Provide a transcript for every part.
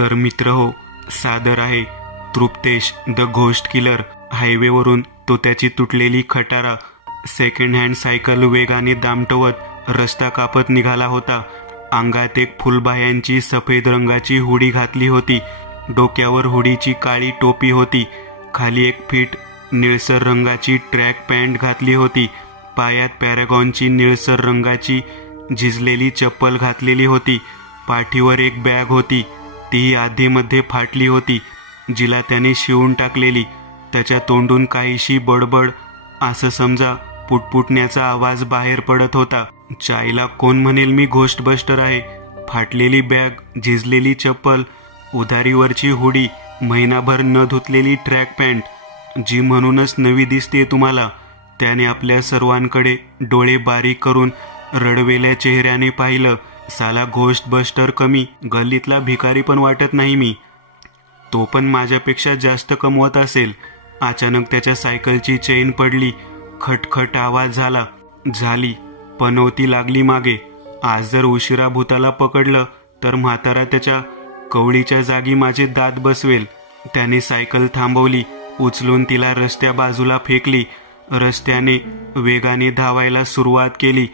तर मित्र हो, सादर आहे तृप्तेश द घोस्ट किलर. हायवेवरून तो त्याची तुटलेली खटारा सेकंड हँड सायकल वेगाने दामटवत रस्ता कापत निघाला होता. अंगात एक फुलबाह्यांची सफेद रंगाची हुडी घातली होती. डोक्यावर हुडीची काळी टोपी होती. खाली एक फिट निळसर रंगाची ट्रॅक पॅन्ट घातली होती. पायात पॅरागॉनची निळसर रंगाची झिजलेली चप्पल घातलेली होती. पाठीवर एक बॅग होती, तीही आधीमध्ये फाटली होती, जिला त्याने शिवून टाकलेली. त्याच्या तोंडून काहीशी बडबड, असं समजा पुटपुटण्याचा आवाज बाहेर पडत होता. चायला कोण म्हणेल मी घोस्ट बस्टर आहे. फाटलेली बॅग, झिजलेली चप्पल, उधारीवरची हुडी, महिनाभर न धुतलेली ट्रॅक पॅन्ट, जी म्हणूनच नवी दिसते तुम्हाला. त्याने आपल्या सर्वांकडे डोळे बारीक करून रडवेल्या चेहऱ्याने पाहिलं. साला घोस्ट बस्टर कमी, गल्लीतला भिकारी पण वाटत नाही मी. तो पण माझ्यापेक्षा जास्त कमवत असेल. अचानक त्याच्या सायकलची चेन पडली. खटखट आवाज झाला. झाली पनवती लागली मागे. आज जर उशिरा भूताला पकडलं तर म्हातारा त्याच्या कवळीच्या जागी माझे दात बसवेल. त्याने सायकल थांबवली, उचलून तिला रस्त्या बाजूला फेकली. रस्त्याने वेगाने धावायला सुरुवात केली.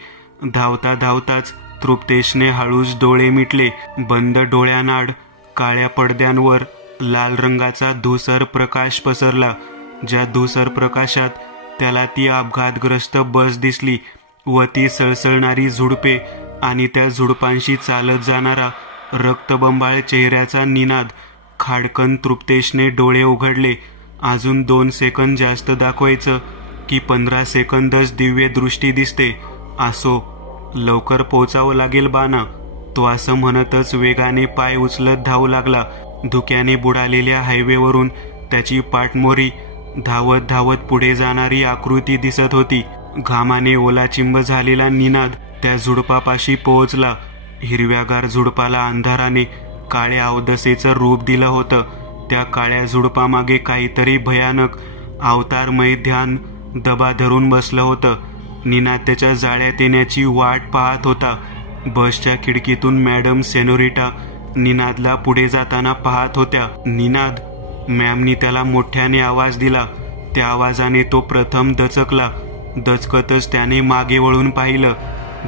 धावता धावताच तृप्तेशने हळूच डोळे मिटले. बंद डोळ्यानाड काळ्या पडद्यांवर लाल रंगाचा धूसर प्रकाश पसरला. ज्या धूसर प्रकाशात त्याला ती अपघातग्रस्त बस दिसली व ती सळसळणारी झुडपे आणि त्या झुडपांशी चालत जाणारा रक्तबंबाळ चेहऱ्याचा निनाद. खाडकन तृप्तेशने डोळे उघडले. अजून 2 सेकंद जास्त दाखवायचं की 15 सेकंदच दिव्य दृष्टी दिसते. असो, लवकर पोचावं लागेल बाना. तो असं म्हणतच वेगाने पाय उचलत धावू लागला. धुक्याने बुडालेल्या हायवेवरून त्याची पाठमोरी धावत धावत पुढे जाणारी आकृती दिसत होती. घामाने ओलाचिंब झालेला निनाद त्या झुडपापाशी पोहोचला. हिरव्यागार झुडपाला अंधाराने काळ्या अवदसेचं रूप दिलं होतं. त्या काळ्या झुडपामागे काहीतरी भयानक अवतारमय ध्यान दबा धरून बसलं होतं. निनाद त्याच्या जाळ्यात येण्याची वाट पाहत होता. बसच्या खिडकीतून मॅडम सेनोरिटा निनादला पुढे जाताना पाहत होत्या. निनाद, मॅमनी त्याला मोठ्याने आवाज दिला. त्या आवाजाने तो प्रथम दचकला. दचकतच त्याने मागे वळून पाहिलं.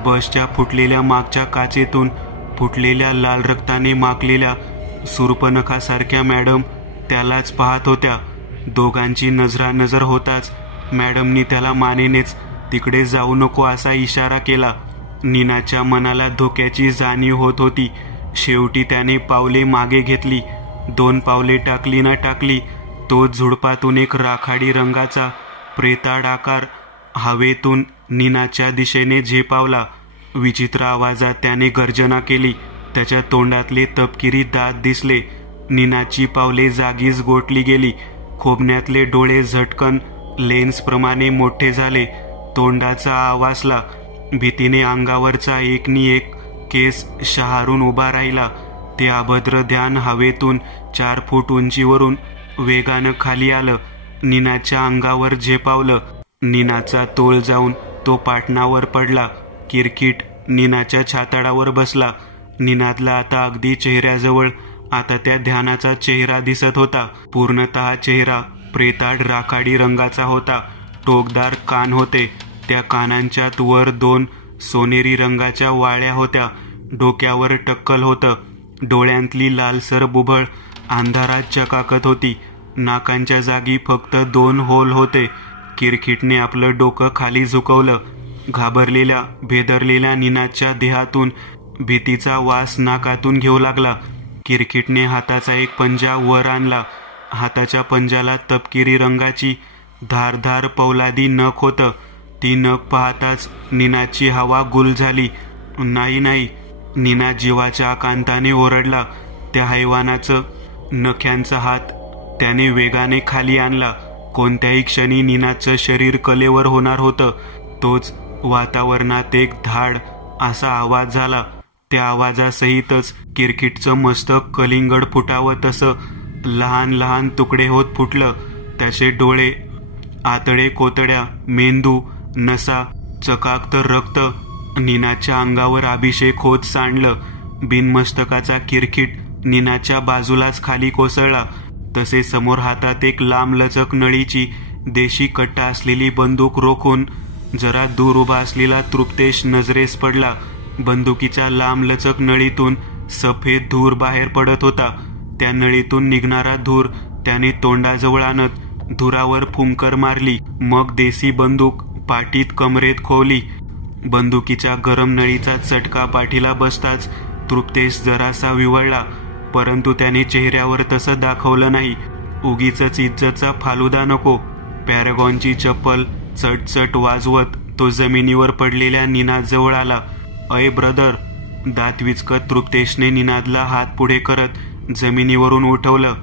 बसच्या फुटलेल्या मागच्या काचेतून फुटलेल्या लाल रक्ताने माखलेल्या सुर्पनखासारख्या मॅडम त्यालाच पाहत होत्या. दोघांची नजरानजर होताच मॅडमनी त्याला मानेनेच तिकडे जाऊ नको असा इशारा केला. नीनाच्या मनाला धोक्याची जाणीव होत होती. शेवटी त्याने पावले मागे घेतली. 2 पावले टाकली ना टाकली तोच झुडपातून एक राखाडी रंगाचा प्रेताळ आकार हवेतून नीनाच्या दिशेने झेपावला. विचित्र आवाजात त्याने गर्जना केली. त्याच्या तोंडातले तपकिरी दात दिसले. नीनाची पावले जागीच गोठली गेली. खोबण्यातले डोळे झटकन लेन्सप्रमाणे मोठे झाले. तोंडाचा आवासला. भीतीने अंगावरचा एकनी एक केस शहारून उभा राहिला. ते अभद्र ध्यान हवेतून 4 फूट उंचीवरून वेगानं खाली आलं. नीनाच्या अंगावर झेपावलं. नीनाचा तोल जाऊन तो पाटणावर पडला. किरकिट नीनाच्या छाताडावर बसला. निनादला आता अगदी चेहऱ्याजवळ आता त्या ध्यानाचा चेहरा दिसत होता. पूर्णतः चेहरा प्रेताळ राखाडी रंगाचा होता. टोकदार कान होते. त्या कानांच्यात वर 2 सोनेरी रंगाच्या वाळ्या होत्या. डोक्यावर टक्कल होतं. डोळ्यांतली लालसर बुबळ अंधारात चकाकत होती. नाकांच्या जागी फक्त 2 होल होते. किरकिटने आपलं डोकं खाली झुकवलं. घाबरलेल्या भेदरलेल्या निनादच्या देहातून भीतीचा वास नाकातून घेऊ लागला. किरकिटने हाताचा एक पंजा वर आणला. हाताच्या पंजाला तपकिरी रंगाची धारधार पौलादी नख होतं. ती नख पाहताच निनादची हवा गुल झाली. नाही नाही, निनाद जीवाच्या आकांताने ओरडला. त्या हैवानाचं नख्यांचा हात त्याने वेगाने खाली आणला. कोणत्याही क्षणी निनादचं शरीर कलेवर होणार होतं. तोच वातावरणात एक धाड असा आवाज झाला. त्या आवाजासहितच किरकिटचं मस्तक कलिंगड फुटावं तसं लहान लहान तुकडे होत फुटलं. त्याचे डोळे, आतडे कोतड्या, मेंदू, नसा, चकाकतं रक्त निनादच्या अंगावर अभिषेक होत सांडलं. बिनमस्तकाचा किरकिट नीनाच्या बाजूलाच खाली कोसळला. तसे समोर हातात एक लांबलचक नळीची देशी कट्टा असलेली बंदूक रोखून जरा दूर उभा असलेला तृप्तेश नजरेस पडला. बंदुकीच्या लांबलचक नळीतून सफेद धूर बाहेर पडत होता. त्या नळीतून निघणारा धूर त्याने तोंडाजवळ आणत धुरावर फुंकर मारली. मग देशी बंदूक पाठीत कमरेत खोवली. बंदुकीच्या गरम नळीचा चटका पाठीला बसताच तृप्तेश जरासा विवळला, परंतु त्याने चेहऱ्यावर तसं दाखवलं नाही. उगीचच इज्जतचा फालुदा नको. पॅरागॉनची चप्पल चटचट वाजवत तो जमिनीवर पडलेल्या निनादजवळ आला. अय ब्रदर, दात विचकत तृप्तेशने निनादला हात पुढे करत जमिनीवरून उठवलं.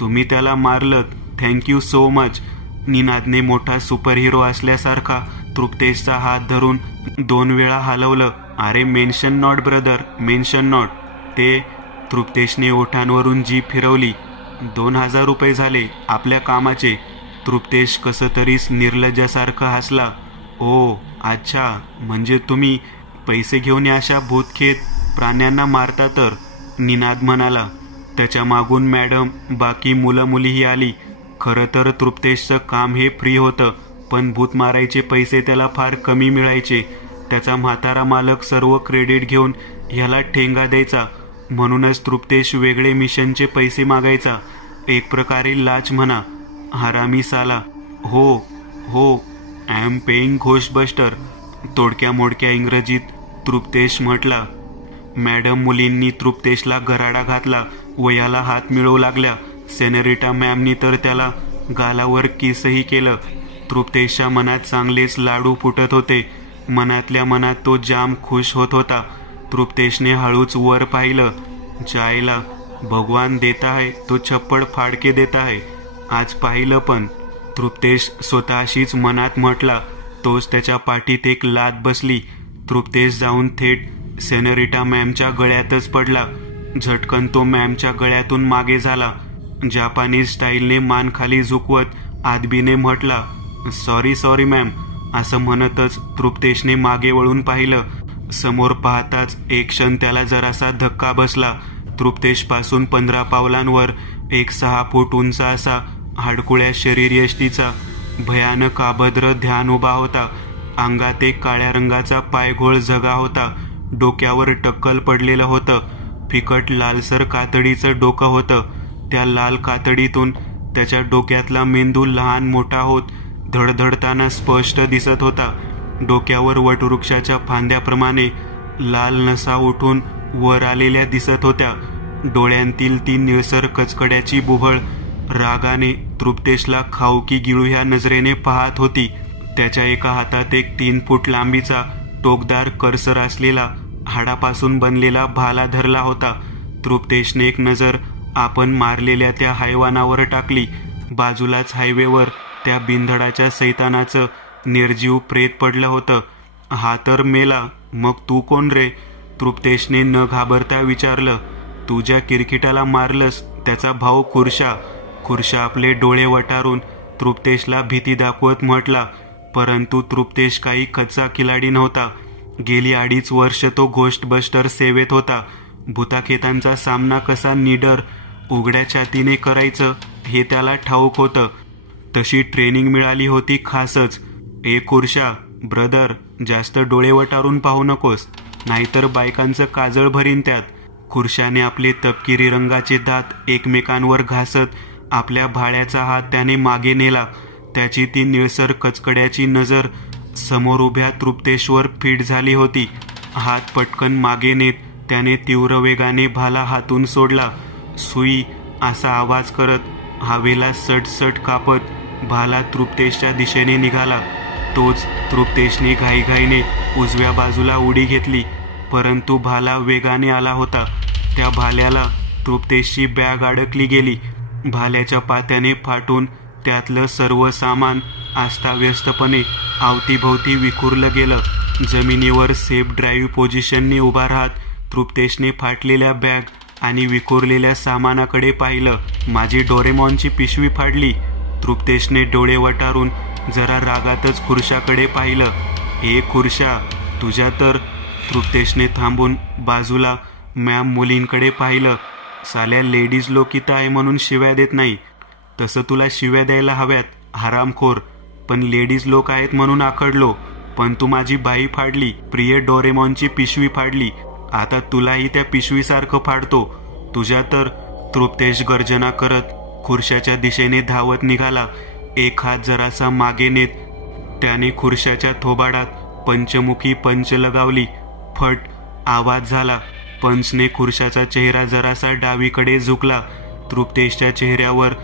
तुम्ही त्याला मारलत, थँक्यू सो मच. निनादने मोठा सुपरहिरो असल्यासारखा तृप्तेशचा हात धरून 2 वेळा हलवलं. अरे mention not brother, mention not. ते तृप्तेशने ओठांवरून जीभ फिरवली. 2000 रुपये झाले आपल्या कामाचे. तृप्तेश कसं तरीच निर्लज्जासारखं हसला. ओ अच्छा, म्हणजे तुम्ही पैसे घेऊन या अशा भूतखेत प्राण्यांना मारता तर, निनाद म्हणाला. त्याच्या मागून मॅडम बाकी मुलं मुलीही आली. खरं तर तृप्तेशचं काम हे फ्री होतं, पण भूत मारायचे पैसे त्याला फार कमी मिळायचे. त्याचा म्हातारा मालक सर्व क्रेडिट घेऊन ह्याला ठेंगा द्यायचा. म्हणूनच तृप्तेश वेगळे मिशनचे पैसे मागायचा. एक प्रकारे लाच म्हणा. हरामी साला. हो हो, आय एम पेईंग घोस्टबस्टर. तोडक्या मोडक्या इंग्रजीत तृप्तेश म्हटला. मॅडम मुलींनी तृप्तेशला गराडा घातला व याला हात मिळवू लागल्या. सेनरिटा मॅमनी तर त्याला गालावर किसही केलं. तृप्तेशच्या मनात चांगलेच लाडू फुटत होते. मनातल्या मनात तो जाम खुश होत होता. तृप्तेशने हळूच वर पाहिलं. जायला भगवान देता है तो छप्पड फाडके देता है. आज पाहिलं पण, तृप्तेश स्वतःशीच मनात म्हटला. तोच त्याच्या पाठीत एक लात बसली. तृप्तेश जाऊन थेट सेनरिटा मॅमच्या गळ्यातच पडला. झटकन तो मॅमच्या गळ्यातून मागे झाला. जापानीज स्टाईलने मान खाली झुकवत आदबीने म्हटला, सॉरी सॉरी मॅम. असं म्हणतच तृप्तेशने मागे वळून पाहिलं. समोर पाहताच एक क्षण त्याला जरासा धक्का बसला. तृप्तेशपासून 15 पावलांवर एक 6 फूट उंच असा हाडकुळ्या शरीरयष्टीचा भयानक अभद्र ध्यान उभा होता. अंगात एक काळ्या रंगाचा पायघोळ जगा होता. डोक्यावर टक्कल पडलेलं होतं. फिकट लालसर कातडीचं डोकं होतं. त्या लाल कातडीतून त्याच्या डोक्यातला मेंदू लहान मोठा होत धडधडताना स्पष्ट दिसत होता. डोक्यावर वटवृक्षाच्या फांद्याप्रमाणे लाल नसा उठून वर आलेल्या दिसत होत्या. डोळ्यांतील ती निळसर कचकड्याची बुभळ रागाने तृप्तेशला खाऊ की गिळू ह्या नजरेने पाहत होती. त्याच्या एका हातात एक 3 फूट लांबीचा टोकदार करसर असलेला हाडापासून बनलेला भाला धरला होता. तृप्तेशने एक नजर आपण मारलेल्या त्या हैवानावर टाकली. बाजूलाच हायवेवर त्या बिनधडाच्या सैतानाचं निर्जीव प्रेत पडलं होतं. हा तर मेला, मग तू कोण रे? तृप्तेशने न घाबरता विचारलं. तू ज्या किरकिटाला मारलंस त्याचा भाऊ खुर्शा. खुर्शा आपले डोळे वटारून तृप्तेशला भीती दाखवत म्हटला. परंतु तृप्तेश काही कच्चा खिलाडी नव्हता. गेली 2.5 वर्ष तो घोस्टबस्टर सेवेत होता. भूताखेतांचा सामना कसा निडर उघड्या छातीने करायचं हे त्याला ठाऊक होतं. तशी ट्रेनिंग मिळाली होती खासच. ए खुर्शा ब्रदर, जास्त डोळे वटारून पाहू नकोस, नाहीतर बायकांचं काजळ भरीन त्यात. खुर्शाने आपले तपकिरी रंगाचे दात एकमेकांवर घासत आपल्या भाळ्याचा हात त्याने मागे नेला. त्याची ती निळसर कचकड्याची नजर समोर उभ्या तृप्तेशवर फिट झाली होती. हात पटकन मागे नेत त्याने तीव्र वेगाने भाला हातून सोडला. सुई असा आवाज करत हवेला सटसट कापत भाला तृप्तेशच्या दिशेने निघाला. तोच तृप्तेशने घाईघाईने उजव्या बाजूला उडी घेतली, परंतु भाला वेगाने आला होता. त्या भाल्याला तृप्तेशची बॅग अडकली गेली. भाल्याच्या पात्याने फाटून त्यातलं सर्व सामान अस्ताव्यस्तपणे अवतीभोवती विखुरलं गेलं. जमिनीवर सेफ ड्राईव्ह पोझिशनने उभा राहत तृप्तेशने फाटलेल्या बॅग आणि विखुरलेल्या सामानाकडे पाहिलं. माझी डोरेमॉनची पिशवी फाडली. तृप्तेशने डोळे वटारून जरा रागातच खुर्शाकडे पाहिलं. हे खुर्शा, तुझ्या तर. तृप्तेशने थांबून बाजूला मॅम मुलींकडे पाहिलं. साल्या लेडीज लोक इथं आहे म्हणून शिव्या देत नाही. तसं तुला शिव्या द्यायला हव्यात हरामखोर, पण लेडीज लोक आहेत म्हणून आखडलो. पण तू माझी बाई फाडली, प्रिय डोरेमॉनची पिशवी फाडली. आता तुलाही त्या पिशवीसारखं फाडतो तुझ्या तर. तृप्तेश गर्जना करत खुर्शाच्या दिशेने धावत निघाला. एक हात जरासा मागे नेत त्याने खुर्शाच्या थोबाडात पंचमुखी पंच लगावली. फट आवाज झाला. पंचने खुर्शाचा चेहरा जरासा डावीकडे झुकला. तृप्तेशच्या चेहऱ्यावर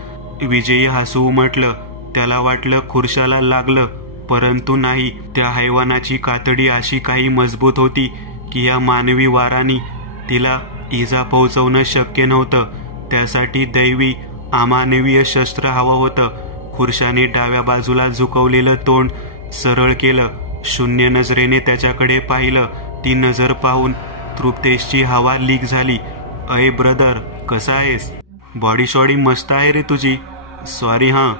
विजयी हसू उमटलं. त्याला वाटलं खुर्शाला लागलं, परंतु नाही. त्या हैवानाची कातडी अशी काही मजबूत होती की या मानवी वाराने तिला इजा पोहोचवणं शक्य नव्हतं. त्यासाठी दैवी अमानवीय शस्त्र हवं होतं. खुर्शाने डाव्या बाजूला झुकवलेलं तोंड सरळ केलं. शून्य नजरेने त्याच्याकडे पाहिलं. ती नजर पाहून तृप्तेशची हवा लीक झाली. अय ब्रदर, कसा आहेस? बॉडी शॉडी मस्त आहे रे तुझी. सॉरी हां,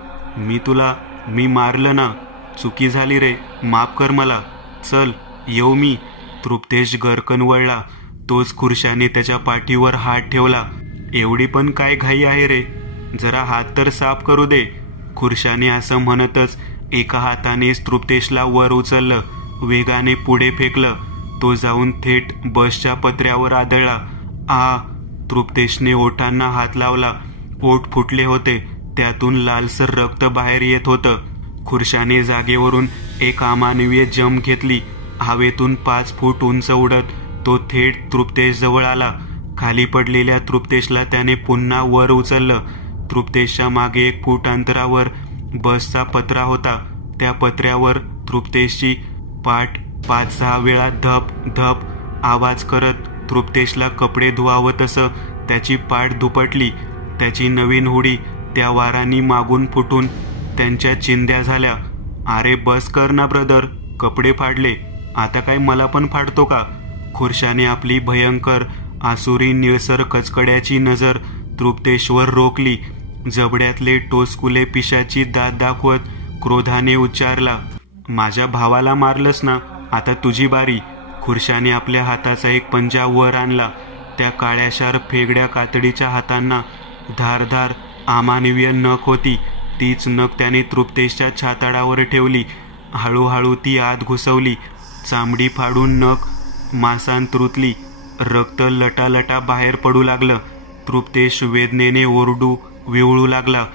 मी मारलं ना. चुकी झाली रे, माफ कर मला. चल येऊ मी. तृप्तेश गरकन वळला. तोच खुर्शाने त्याच्या पाठीवर हात ठेवला. एवढी पण काय घाई आहे रे, जरा हात तर साफ करू दे. खुर्शाने असं म्हणतच एका हातानेच तृप्तेशला वर उचललं, वेगाने पुढे फेकलं. तो जाऊन थेट बसच्या पत्र्यावर आदळला. तृप्तेशने ओठांना हात लावला. ओठ फुटले होते, त्यातून लालसर रक्त बाहेर येत होतं. खुर्शाने जागेवरून एक अमानवीय जंप घेतली. हवेतून 5 फूट उंच उडत तो थेट तृप्तेश जवळ आला. खाली पडलेल्या तृप्तेशला त्याने पुन्हा वर उचललं. तृप्तेशच्या मागे 1 फूट अंतरावर बसचा पत्रा होता. त्या पत्र्यावर तृप्तेशची पाठ 5-6 वेळा धप धप आवाज करत तृप्तेशला कपडे धुवावं तसं त्याची पाठ दुपटली. त्याची नवीन हुडी त्या वारांनी मागून फुटून त्यांच्या चिंध्या झाल्या. अरे बस कर ना ब्रदर, कपडे फाडले, आता काय मला पण फाडतो का? खुर्शाने आपली भयंकर आसुरी निळसर कचकड्याची नजर तृप्तेशवर रोखली. जबड्यातले टोचकुले पिशाची दात दाखवत क्रोधाने उच्चारला, माझ्या भावाला मारलंस ना, आता तुझी बारी. खुर्शाने आपल्या हाताचा एक पंजा वर आणला. त्या काळ्याशार फेगड्या कातडीच्या हातांना धारधार अमानवीय नख होती. तीच नख त्याने तृप्तेशच्या छाताडावर ठेवली. हळूहळू ती आत घुसवली. चामडी फाडून नख मांसात रुतली. रक्त लटालटा बाहेर पडू लागलं. तृप्तेश वेदनेने ओरडू विवळू लागला.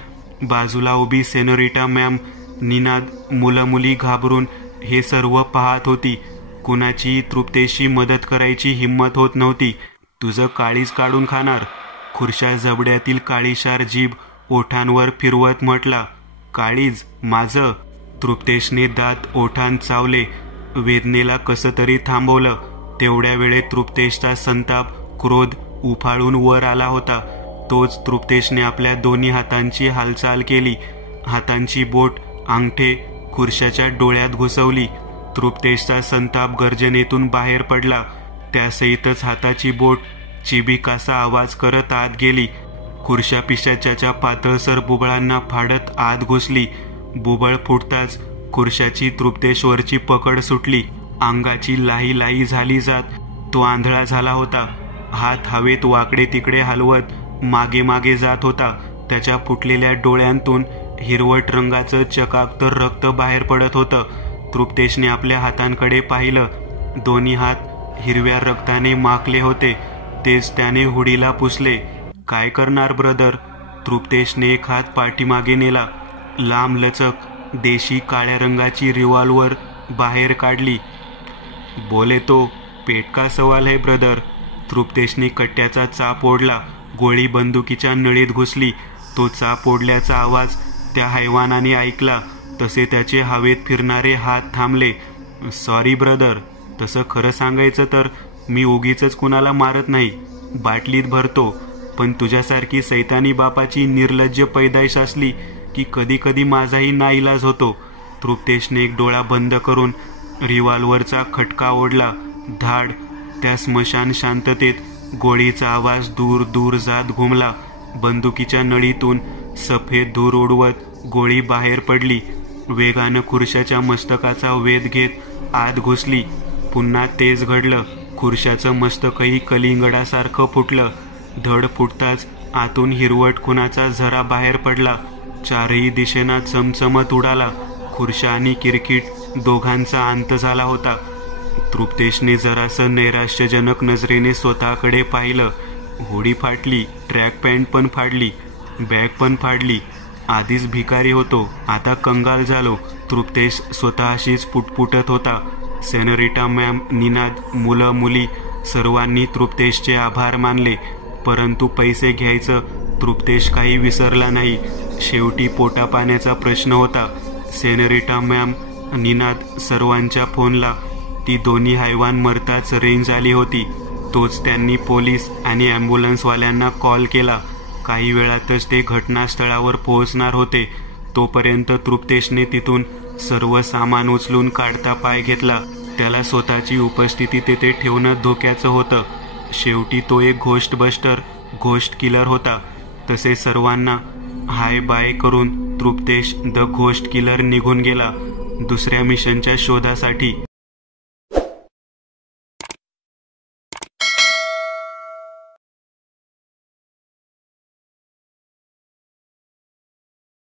बाजूला उभी सेनोरिटा मॅम निनाद मुलं मुली घाबरून हे सर्व पाहत होती. कुणाची तृप्तेशी मदत करायची हिम्मत होत नव्हती. तुझं काळीज काढून खाणार. खुर्शा जबड्यातील काळीशार जीभ ओठांवर फिरवत म्हटला, काळीज माझं. तृप्तेशने दात ओठांत चावले. वेदनेला कसं तरी थांबवलं. तेवढ्या वेळेत तृप्तेशचा संताप क्रोध उफाळून वर आला होता. तोच तृप्तेशने आपल्या दोन्ही हातांची हालचाल केली. हातांची बोट अंगठे खुर्शाच्या डोळ्यात घुसवली. तृप्तेशचा संताप गर्जनेतून बाहेर पडला. त्यासहितच हाताची बोट चिबिकासा आवाज करत आत गेली. खुर्शा पिशाच्याच्या पातळसर बुबळांना फाडत आत घुसली. बुबळ फुटताच खुर्शाची तृप्तेशवरची पकड सुटली. अंगाची लाही लाही झाली जात तो आंधळा झाला होता. हात हवेत वाकडे तिकडे हलवत मागे मागे जात होता. त्याच्या फुटलेल्या डोळ्यांतून हिरवट रंगाचं चकाकतं रक्त बाहेर पडत होतं. तृप्तेशने आपल्या हातांकडे पाहिलं. दोन्ही हात हिरव्या रक्ताने माखले होते. तेच त्याने हुडीला पुसले. काय करणार ब्रदर? तृप्तेशने एक हात पाठीमागे नेला. लांब लचक देशी काळ्या रंगाची रिव्हॉल्वर बाहेर काढली. बोले तो पेट का सवाल है ब्रदर. तृप्तेशने कट्ट्याचा चाप ओढला. गोळी बंदुकीच्या नळीत घुसली. तो चाप ओढल्याचा आवाज त्या हैवानाने ऐकला तसे त्याचे हवेत फिरणारे हात थांबले. सॉरी ब्रदर, तसं खरं सांगायचं तर मी उगीच कुणाला मारत नाही, बाटलीत भरतो. पण तुझ्यासारखी सैतानी बापाची निर्लज्ज पैदाइश असली की कधी कधी माझाही नाईलाज होतो. तृप्तेशने एक डोळा बंद करून रिव्हॉल्वरचा खटका ओढला. धाड. त्या स्मशान शांततेत गोळीचा आवाज दूर दूर जात घुमला. बंदुकीच्या नळीतून सफेद धूर उडवत गोळी बाहेर पडली. वेगानं खुर्शाच्या मस्तकाचा वेध घेत आत घुसली. पुन्हा तेच घडलं. खुर्शाचं मस्तकही कलिंगडासारखं फुटलं. धड फुटताच आतून हिरवट खुनाचा झरा बाहेर पडला. चारही दिशेना चमचमत उडाला. खुर्च्या आणि किरकिट दोघांचा अंत झाला होता. तृप्तेशने जरासं नैराश्यजनक नजरेने स्वतःकडे पाहिलं. होडी फाटली, ट्रॅक पॅन्ट पण फाडली, बॅग पण फाडली. आधीच भिकारी होतो, आता कंगाल झालो. तृप्तेश स्वतःशीच पुटपुटत होता. सेनोरिटा मॅम, निनाद, मुलं मुली सर्वांनी तृप्तेशचे आभार मानले. परंतु पैसे घ्यायचं तृप्तेश काही विसरला नाही. शेवटी पोटापाण्याचा प्रश्न होता. सेनोरिटा मॅम, निनाद सर्वांच्या फोनला ती दोन्ही हैवान मरताच रेंज आली होती. तोच त्यांनी पोलीस आणि ॲम्ब्युलन्सवाल्यांना कॉल केला. काही वेळातच ते घटनास्थळावर पोहोचणार होते. तोपर्यंत तृप्तेशने तिथून सर्व सामान उचलून काढता पाय घेतला. त्याला स्वतःची उपस्थिती तेथे ठेवणं धोक्याचं होतं. शेवटी तो एक घोस्ट बस्टर, घोस्ट किलर होता. तसे सर्वांना हाय बाय करून तृप्तेश द घोस्ट किलर निघून गेला दुसऱ्या मिशनच्या शोधासाठी.